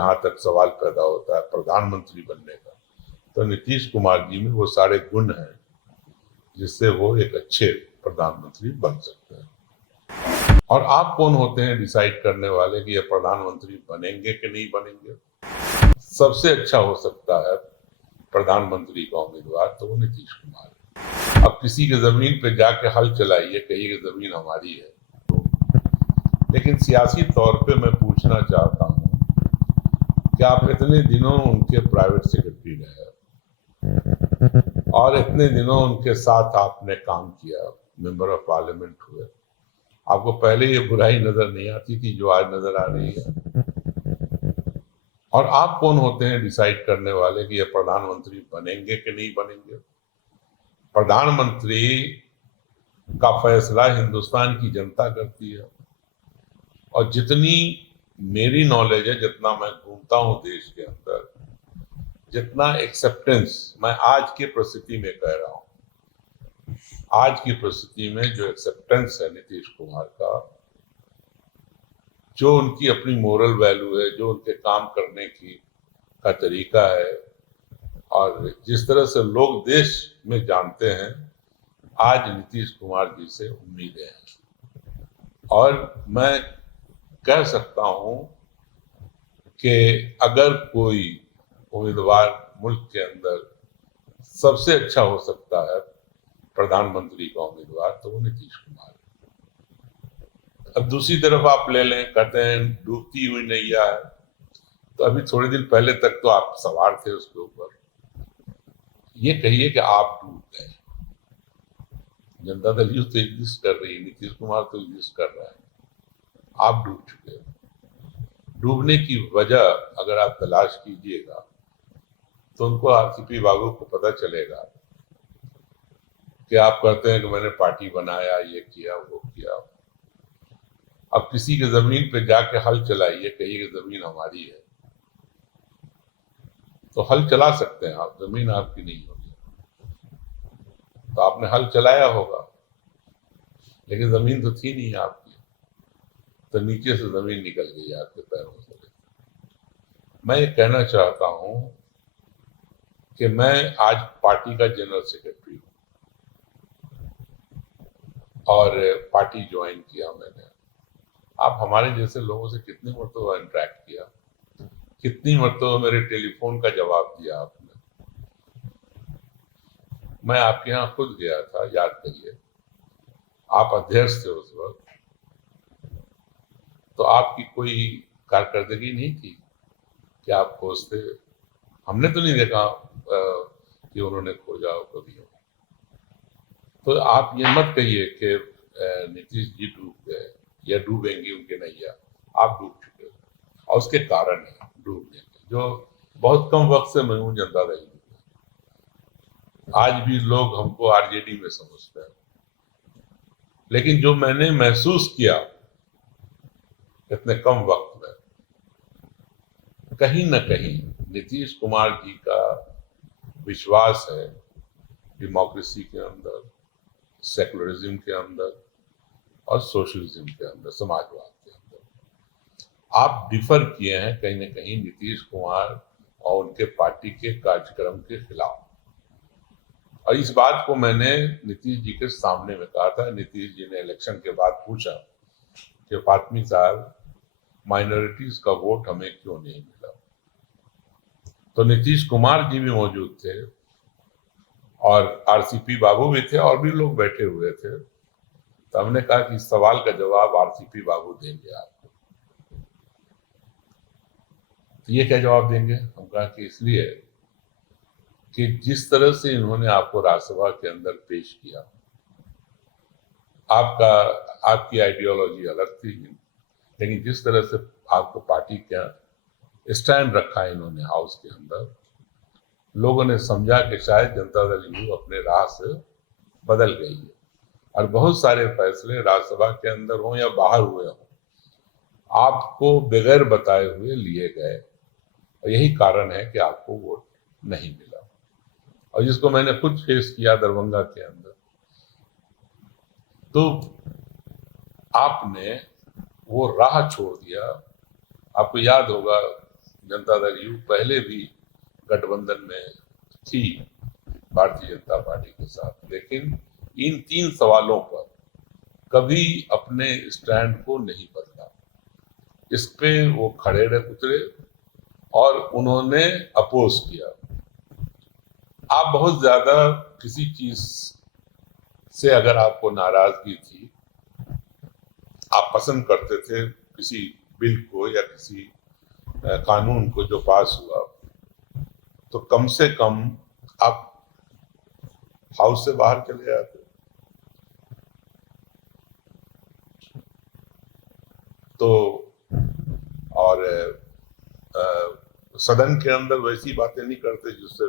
जहां तक सवाल पैदा होता है प्रधानमंत्री बनने का, तो नीतीश कुमार जी में वो सारे गुण हैं जिससे वो एक अच्छे प्रधानमंत्री बन सकते हैं। और आप कौन होते हैं डिसाइड करने वाले कि ये प्रधानमंत्री बनेंगे कि नहीं बनेंगे? सबसे अच्छा हो सकता है प्रधानमंत्री का उम्मीदवार तो वो नीतीश कुमार है। अब किसी के जमीन पे जाके हल चलाइए, कहिए कि जमीन हमारी है, लेकिन सियासी तौर पे मैं पूछना चाहता हूं कि आप इतने दिनों उनके प्राइवेट सेक्रेटरी रहे और इतने दिनों उनके साथ आपने काम किया, मेंबर ऑफ पार्लियामेंट हुए, आपको पहले ये बुराई नजर नहीं आती थी जो आज नजर आ रही है? और आप कौन होते हैं डिसाइड करने वाले कि ये प्रधानमंत्री बनेंगे कि नहीं बनेंगे? प्रधानमंत्री का फैसला हिंदुस्तान की जनता करती है। और जितनी मेरी नॉलेज है, जितना मैं घूमता हूं देश के अंदर, जितना एक्सेप्टेंस मैं आज की परिस्थिति में कह रहा हूं, आज की परिस्थिति में जो एक्सेप्टेंस है नीतीश कुमार का, जो उनकी अपनी मोरल वैल्यू है, जो उनके काम करने की का तरीका है, और जिस तरह से लोग देश में जानते हैं, आज नीतीश कुमार जी से उम्मीदें हैं। और मैं कह सकता हूं कि अगर कोई उम्मीदवार मुल्क के अंदर सबसे अच्छा हो सकता है प्रधानमंत्री का उम्मीदवार, तो वो नीतीश कुमार है। अब दूसरी तरफ आप ले लें, कहते हैं डूबती हुई नैया है, तो अभी थोड़े दिन पहले तक तो आप सवार थे उसके ऊपर। ये कहिए कि आप डूब गए। जनता दल यूं तो एग्जिस्ट कर रही है, नीतीश कुमार तो एग्जिस्ट कर रहा है, आप डूब चुके हैं। डूबने की वजह अगर आप तलाश कीजिएगा तो उनको आरसीपी बाबू को पता चलेगा कि आप कहते हैं कि मैंने पार्टी बनाया, ये किया, वो किया। अब किसी के जमीन पे जाके हल चलाइए, कहिए कि जमीन हमारी है, तो हल चला सकते हैं आप, जमीन आपकी नहीं होगी। तो आपने हल चलाया होगा, लेकिन जमीन तो थी नहीं आपकी, तो नीचे से जमीन निकल गई आपके पैरों से। मैं ये कहना चाहता हूं कि मैं आज पार्टी का जनरल सेक्रेटरी हूं और पार्टी ज्वाइन किया मैंने। आप हमारे जैसे लोगों से कितनी मरतबा इंटरेक्ट किया, कितनी मरतबा मेरे टेलीफोन का जवाब दिया आपने। मैं आपके यहाँ खुद गया था, याद करिए, आप अध्यक्ष थे उस वक्त, तो आपकी कोई कारकर्दगी नहीं थी कि आप खोजते। हमने तो नहीं देखा कि उन्होंने खोजा हो कभी। तो आप ये मत कहिए कि नीतीश जी डूब गए या डूबेंगी उनके नैया। आप डूब चुके हो और उसके कारण है डूबने के, जो बहुत कम वक्त से मैं हूं जनता दल में। आज भी लोग हमको आरजेडी में समझते हैं, लेकिन जो मैंने महसूस किया इतने कम वक्त में, कहीं ना कहीं नीतीश कुमार जी का विश्वास है डेमोक्रेसी के अंदर, सेकुलरिज्म के अंदर और सोशलिज्म के अंदर, समाजवाद के अंदर। आप डिफर किए हैं कहीं ना कहीं नीतीश कुमार और उनके पार्टी के कार्यक्रम के खिलाफ। और इस बात को मैंने नीतीश जी के सामने में कहा था। नीतीश जी ने इलेक्शन के बाद पूछा कि फातमी साहब, माइनॉरिटीज का वोट हमें क्यों नहीं मिला? तो नीतीश कुमार जी भी मौजूद थे और आरसीपी बाबू भी थे और भी लोग बैठे हुए थे। तो हमने कहा कि इस सवाल का जवाब आरसीपी बाबू देंगे आपको। तो ये क्या जवाब देंगे? हम कहा कि इसलिए कि जिस तरह से इन्होंने आपको राज्यसभा के अंदर पेश किया, आपकी आइडियोलॉजी अलग थी, लेकिन जिस तरह से आपको पार्टी का स्टैंड रखा है इन्होंने हाउस के अंदर, लोगों ने समझा कि शायद जनता दल यू अपने राह से बदल गई है और बहुत सारे फैसले राज्यसभा के अंदर हों या बाहर हुए हों, आपको बगैर बताए हुए लिए गए और यही कारण है कि आपको वोट नहीं मिला। और जिसको मैंने खुद फेस किया दरभंगा के अंदर। तो आपने वो राह छोड़ दिया। आपको याद होगा जनता दल यू पहले भी गठबंधन में थी भारतीय जनता पार्टी के साथ, लेकिन इन 3 सवालों पर कभी अपने स्टैंड को नहीं बदला। इस पे वो खड़े उतरे और उन्होंने अपोज किया। आप बहुत ज्यादा किसी चीज से अगर आपको नाराजगी थी, आप पसंद करते थे किसी बिल को या किसी कानून को जो पास हुआ, तो कम से कम आप हाउस से बाहर चले जाते। तो और सदन के अंदर वैसी बातें नहीं करते जिससे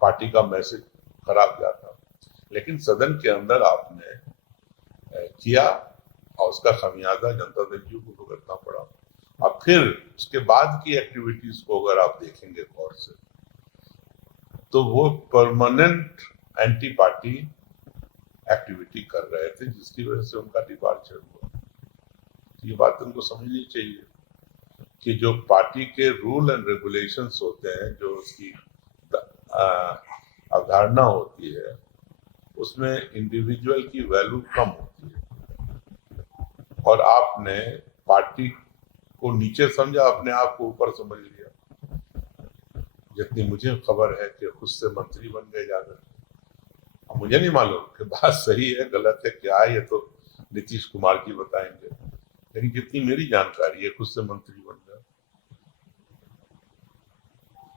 पार्टी का मैसेज खराब जाता, लेकिन सदन के अंदर आपने किया और उसका खमियाजा जनता दल यू को भुगतना पड़ा। अब फिर उसके बाद की एक्टिविटीज को अगर आप देखेंगे गौर से, तो वो परमानेंट एंटी पार्टी एक्टिविटी कर रहे थे, जिसकी वजह से उनका डिपार्चर हुआ। ये बात उनको समझनी चाहिए कि जो पार्टी के रूल एंड रेगुलेशंस होते हैं, जो उसकी अवधारणा होती है, उसमें इंडिविजुअल की वैल्यू कम होती है। और आपने पार्टी को नीचे समझा, अपने आप को ऊपर समझ लिया। जितनी मुझे खबर है कि खुद से मंत्री बन गए जाकर। अब मुझे नहीं मालूम कि बात सही है गलत है क्या है, ये तो नीतीश कुमार जी बताएंगे, लेकिन जितनी मेरी जानकारी है खुद से मंत्री बन गए।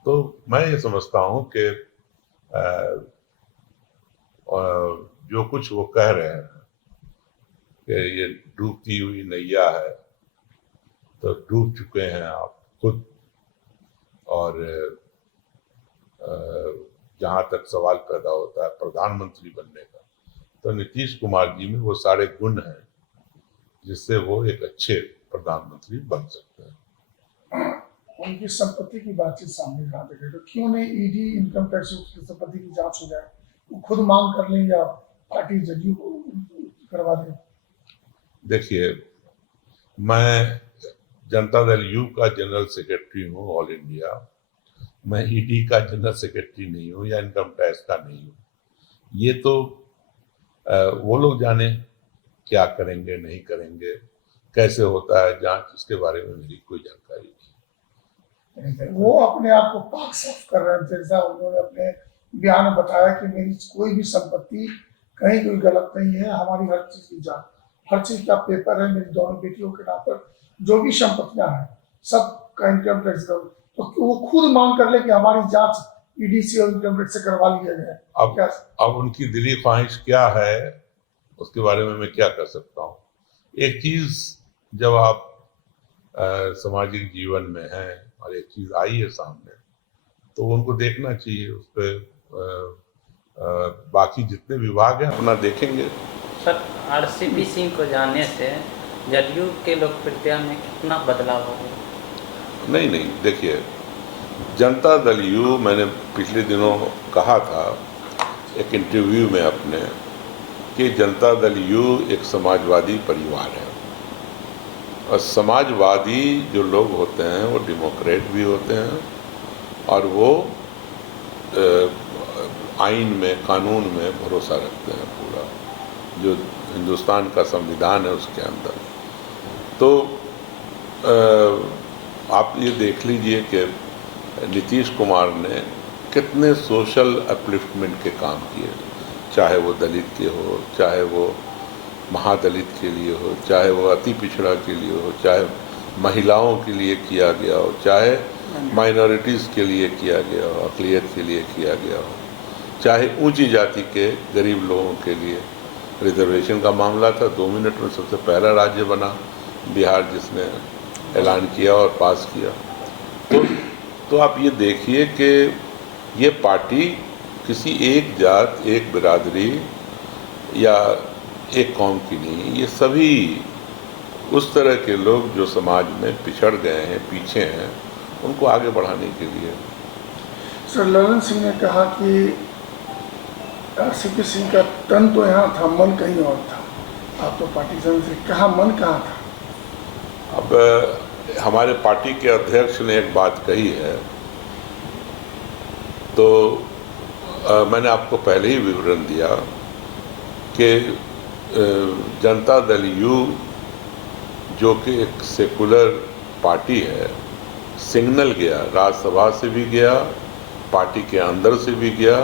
तो मैं ये समझता हूं कि जो कुछ वो कह रहे हैं कि ये डूबती हुई नैया है, तो डूब चुके हैं आप खुद। और जहां तक सवाल पैदा होता है प्रधानमंत्री बनने का, तो नीतीश कुमार जी में वो सारे गुण हैं जिससे वो एक अच्छे प्रधानमंत्री बन सकते हैं। उनकी संपत्ति की बातचीत सामने ला देंगे, तो क्यों नहीं ईडी इनकम टैक्स उसकी संपत्ति की जांच हो जाए, वो खुद मांग कर लें या पार्टी जजों को करवा दें? देखिए, मैं जनता दल यू का जनरल सेक्रेटरी हूँ ऑल इंडिया। मैं ईडी का जनरल सेक्रेटरी नहीं हूँ या इनकम टैक्स का नहीं हूँ। ये तो वो लोग जाने क्या करेंगे नहीं करेंगे, कैसे होता है जांच, इसके बारे में मेरी कोई जानकारी नहीं। वो अपने आप को पाक साफ कर रहे थे, जैसा उन्होंने अपने बयान में बताया कि मेरी कोई भी संपत्ति कहीं कोई गलत नहीं है, हमारी हर चीज की जांच, हर चीज का पेपर है, मेरी दोनों बेटियों के नाम पर जो भी संपत्तियां हैं सब का इनकम टैक्स का, तो वो खुद मांग कर ले कि हमारी जांच ईडी से और इनकम टैक्स से करवा लिया जाए। अब उनकी दिली ख्वाहिश क्या है उसके बारे में मैं क्या कर सकता हूँ। एक चीज जब आप सामाजिक जीवन में हैं और एक चीज आई है सामने, तो उनको देखना चाहिए। उस पर बाकी जितने विभाग हैं अपना देखेंगे। सर, आरसीपी सिंह को जाने से जदयू के लोकप्रियता में कितना बदलाव होगा? नहीं, देखिए, जनता दल यू, मैंने पिछले दिनों कहा था एक इंटरव्यू में अपने कि जनता दल यू एक समाजवादी परिवार है। और समाजवादी जो लोग होते हैं वो डेमोक्रेट भी होते हैं और वो आइन में, कानून में भरोसा रखते हैं। पूरा जो हिंदुस्तान का संविधान है उसके अंदर। तो आप ये देख लीजिए कि नीतीश कुमार ने कितने सोशल अपलिफ्टमेंट के काम किए, चाहे वो दलित के हो, चाहे वो महादलित के लिए हो, चाहे वो अति पिछड़ा के लिए हो, चाहे महिलाओं के लिए किया गया हो, चाहे माइनॉरिटीज़ के लिए किया गया हो, अक़लियत के लिए किया गया हो, चाहे ऊंची जाति के गरीब लोगों के लिए रिजर्वेशन का मामला था। 2 मिनट में सबसे पहला राज्य बना बिहार जिसने ऐलान किया और पास किया। तो आप ये देखिए कि ये पार्टी किसी एक जात, एक बिरादरी या एक कौम की नहीं, ये सभी उस तरह के लोग जो समाज में पिछड़ गए हैं, पीछे हैं, उनको आगे बढ़ाने के लिए। सर, ललन सिंह ने कहा कि आरसीपी सिंह का तन तो यहाँ था, मन कहीं और था। आप तो पार्टी से कहा मन कहाँ था? अब हमारे पार्टी के अध्यक्ष ने एक बात कही है, तो मैंने आपको पहले ही विवरण दिया कि जनता दल यू जो कि एक सेकुलर पार्टी है, सिग्नल गया, राज्यसभा से भी गया, पार्टी के अंदर से भी गया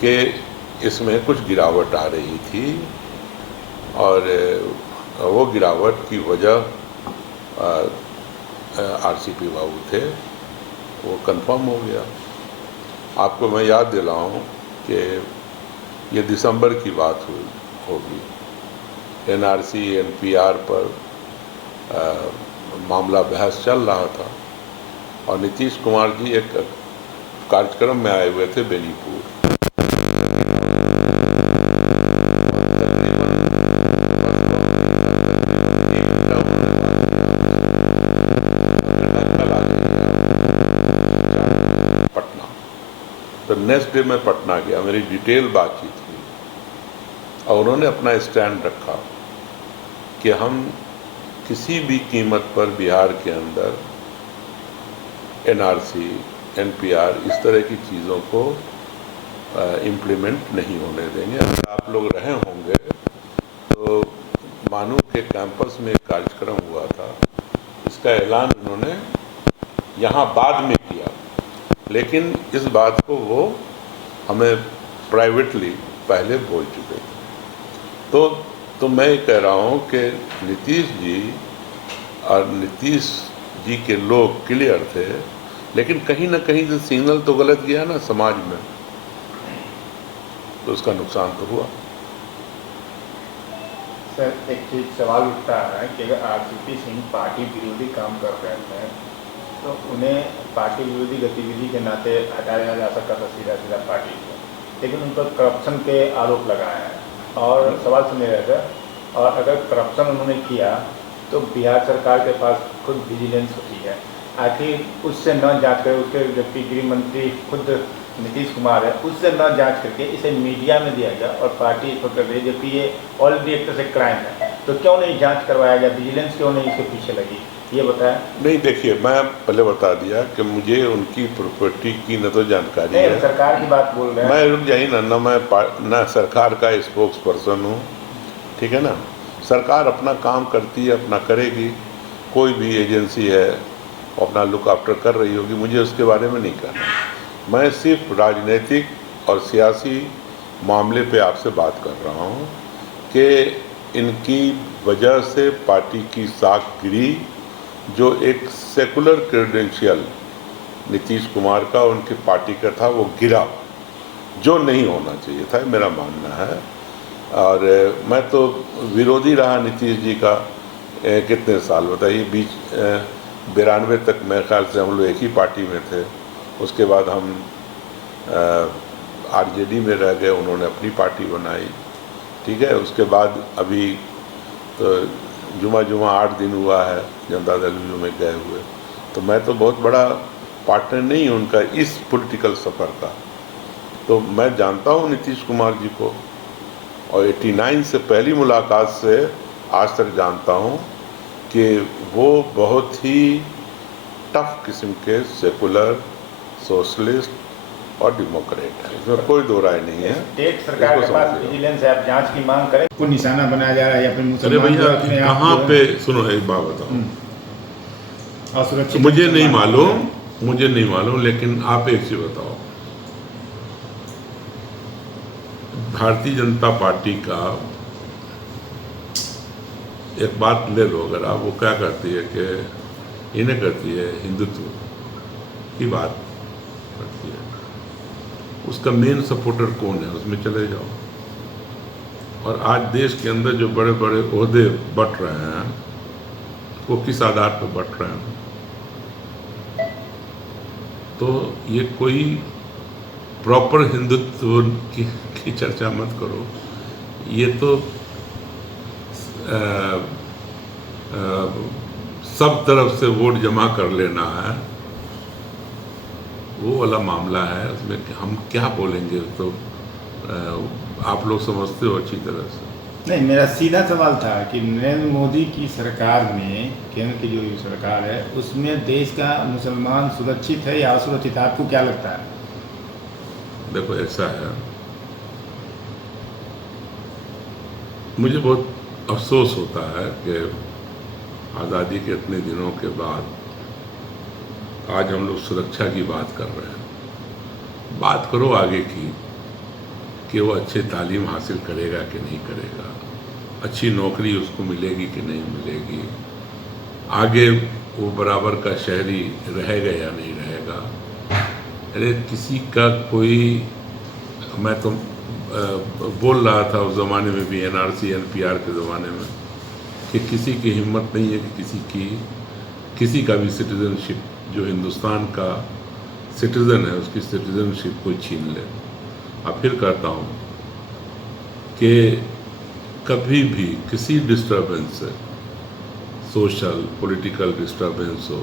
कि इसमें कुछ गिरावट आ रही थी, और वो गिरावट की वजह आरसीपी बाबू थे, वो कंफर्म हो गया। आपको मैं याद दिलाऊं कि ये दिसंबर की बात होगी, एनआरसी एनपीआर पर मामला बहस चल रहा था, और नीतीश कुमार जी एक कार्यक्रम में आए हुए थे बेनीपुर। तो नेक्स्ट डे मैं पटना गया, मेरी डिटेल बातचीत हुई, और उन्होंने अपना स्टैंड रखा कि हम किसी भी कीमत पर बिहार के अंदर एनआरसी एनपीआर इस तरह की चीज़ों को इम्प्लीमेंट नहीं होने देंगे। अगर आप लोग रहे होंगे तो मानू के कैंपस में एक कार्यक्रम हुआ था, इसका ऐलान उन्होंने यहाँ बाद में किया, लेकिन इस बात को वो हमें प्राइवेटली पहले बोल चुके थे। तो मैं कह रहा हूँ कि नीतीश जी और नीतीश जी के लोग क्लियर थे, लेकिन कहीं ना कहीं से सिग्नल तो गलत गया ना समाज में, तो उसका नुकसान तो हुआ। सर, एक चीज सवाल उठता है कि अगर आरसीपी सिंह पार्टी विरोधी काम कर रहे हैं तो उन्हें पार्टी विरोधी गतिविधि के नाते हटाया जा सकता था सीधा सीधा पार्टी से, लेकिन उन पर करप्शन के आरोप लगाए हैं, और सवाल सुन रहे थे, और अगर करप्शन उन्होंने किया तो बिहार सरकार के पास खुद विजिलेंस होती है, आखिर उससे न जांच करे, उसके जबकि गृह मंत्री खुद नीतीश कुमार है, उससे न जांच करके इसे मीडिया में दिया गया और पार्टी पकड़ रही, जबकि ये ऑलरेडी एक तरह से क्राइम है, तो क्यों नहीं जांच करवाया गया, विजिलेंस क्यों नहीं इसके पीछे लगी, ये बताएं। नहीं, देखिए, मैं पहले बता दिया कि मुझे उनकी प्रॉपर्टी की न तो जानकारी है, सरकार की बात बोल रहे हैं। मैं रुक जाइए ना, मैं ना सरकार का स्पोक्स पर्सन हूँ, ठीक है ना। सरकार अपना काम करती है, अपना करेगी, कोई भी एजेंसी है अपना लुक आफ्टर कर रही होगी, मुझे उसके बारे में नहीं कहना। मैं सिर्फ राजनीतिक और सियासी मामले पे आपसे बात कर रहा हूँ कि इनकी वजह से पार्टी की साख गिरी, जो एक सेकुलर क्रेडेंशियल नीतीश कुमार का उनकी पार्टी का था, वो गिरा, जो नहीं होना चाहिए था, मेरा मानना है। और मैं तो विरोधी रहा नीतीश जी का कितने साल, बताइए, 92 तक मेरे ख्याल से हम लोग एक ही पार्टी में थे, उसके बाद हम आरजेडी में रह गए, उन्होंने अपनी पार्टी बनाई, ठीक है। उसके बाद अभी तो जुमा 8 दिन हुआ है जनता दल यू में गए हुए, तो मैं तो बहुत बड़ा पार्टनर नहीं हूँ उनका इस पॉलिटिकल सफ़र का। तो मैं जानता हूँ नीतीश कुमार जी को, और 89 से पहली मुलाकात से आज तक जानता हूँ कि वो बहुत ही टफ किस्म के सेकुलर, सोशलिस्ट और डेमोक्रेट है, इसमें कोई दो राय नहीं है। स्टेट सरकार के पास विजिलेंस है, आप जांच की मांग करें, को निशाना बनाया जा रहा है या फिर अरे भैया, कहाँ पे, सुनो एक बात बताओ, मुझे नहीं मालूम, लेकिन आप एक चीज बताओ, भारतीय जनता पार्टी का एक बात ले लो, अगर आप, वो क्या करती है कि इन्हें करती है हिंदुत्व की बात करती है, उसका मेन सपोर्टर कौन है, उसमें चले जाओ। और आज देश के अंदर जो बड़े बड़े ओहदे बट रहे हैं, वो किस आधार पर बट रहे हैं? तो ये कोई प्रॉपर हिंदुत्व की चर्चा मत करो, ये तो सब तरफ से वोट जमा कर लेना है, वो वाला मामला है। उसमें हम क्या बोलेंगे, तो आप लोग समझते हो अच्छी तरह से। नहीं, मेरा सीधा सवाल था कि नरेंद्र मोदी की सरकार में, केंद्र की जो सरकार है, उसमें देश का मुसलमान सुरक्षित है या असुरक्षित है? आपको क्या लगता है? देखो ऐसा है, मुझे बहुत अफसोस होता है कि आज़ादी के इतने दिनों के बाद आज हम लोग सुरक्षा की बात कर रहे हैं। बात करो आगे की कि वो अच्छी तालीम हासिल करेगा कि नहीं करेगा, अच्छी नौकरी उसको मिलेगी कि नहीं मिलेगी, आगे वो बराबर का शहरी रहेगा या नहीं रहेगा। अरे किसी का कोई, मैं तो बोल रहा था उस ज़माने में भी, NRC NPR के ज़माने में, कि किसी की हिम्मत नहीं है कि किसी का भी सिटीज़नशिप, जो हिंदुस्तान का सिटीज़न है उसकी सिटीज़नशिप कोई छीन ले। अब फिर कहता हूँ कि कभी भी किसी डिस्टर्बेंस से, सोशल पॉलिटिकल डिस्टर्बेंस हो,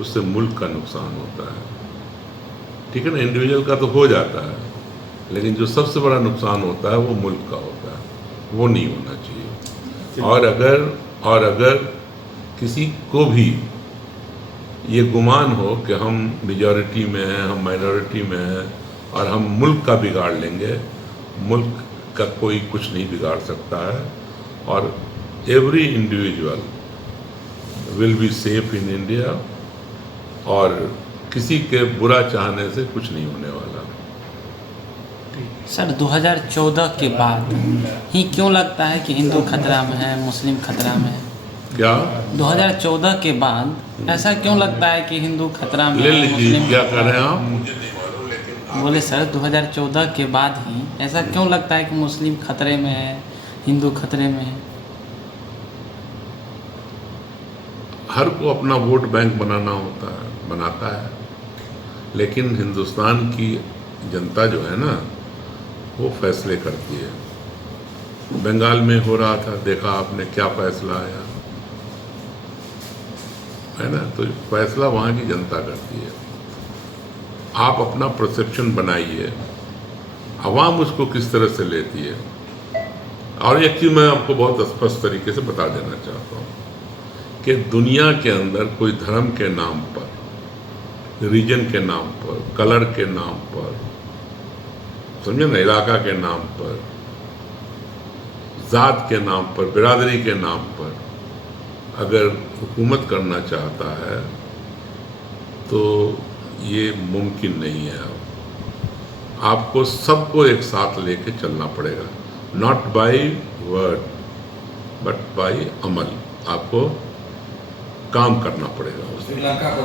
उससे मुल्क का नुकसान होता है। ठीक है ना, इंडिविजुअल का तो हो जाता है, लेकिन जो सबसे बड़ा नुकसान होता है वो मुल्क का होता है, वो नहीं होना चाहिए। और अगर किसी को भी ये गुमान हो कि हम मेजॉरिटी में हैं, हम माइनॉरिटी में हैं और हम मुल्क का बिगाड़ लेंगे, मुल्क का कोई कुछ नहीं बिगाड़ सकता है। और every individual will be safe in India, और किसी के बुरा चाहने से कुछ नहीं होने वाला। सर 2014 के बाद ही क्यों लगता है कि हिंदू खतरा में है, मुस्लिम खतरा में है? क्या 2014 के बाद ऐसा क्यों लगता है कि हिंदू खतरा में ले है, लीजिए, मुस्लिम? क्या कर रहे हैं आप? बोले सर 2014 के बाद ही ऐसा क्यों लगता है कि मुस्लिम खतरे में है, हिंदू खतरे में है? हर को अपना वोट बैंक बनाता है, लेकिन हिंदुस्तान की जनता जो है ना, वो फैसले करती है। बंगाल में हो रहा था, देखा आपने क्या फैसला आया, है ना। तो फैसला वहाँ की जनता करती है। आप अपना परसेप्शन बनाइए, आवाम उसको किस तरह से लेती है। और एक चीज़ मैं आपको बहुत स्पष्ट तरीके से बता देना चाहता हूँ कि दुनिया के अंदर कोई धर्म के नाम पर, रीजन के नाम पर, कलर के नाम पर, समझे ना, इलाका के नाम पर, ज़ात के नाम पर, बिरादरी के नाम पर अगर हुकूमत करना चाहता है तो ये मुमकिन नहीं है। आपको सबको एक साथ लेके चलना पड़ेगा, not by word but by अमल। आपको काम करना पड़ेगा। श्रीलंका को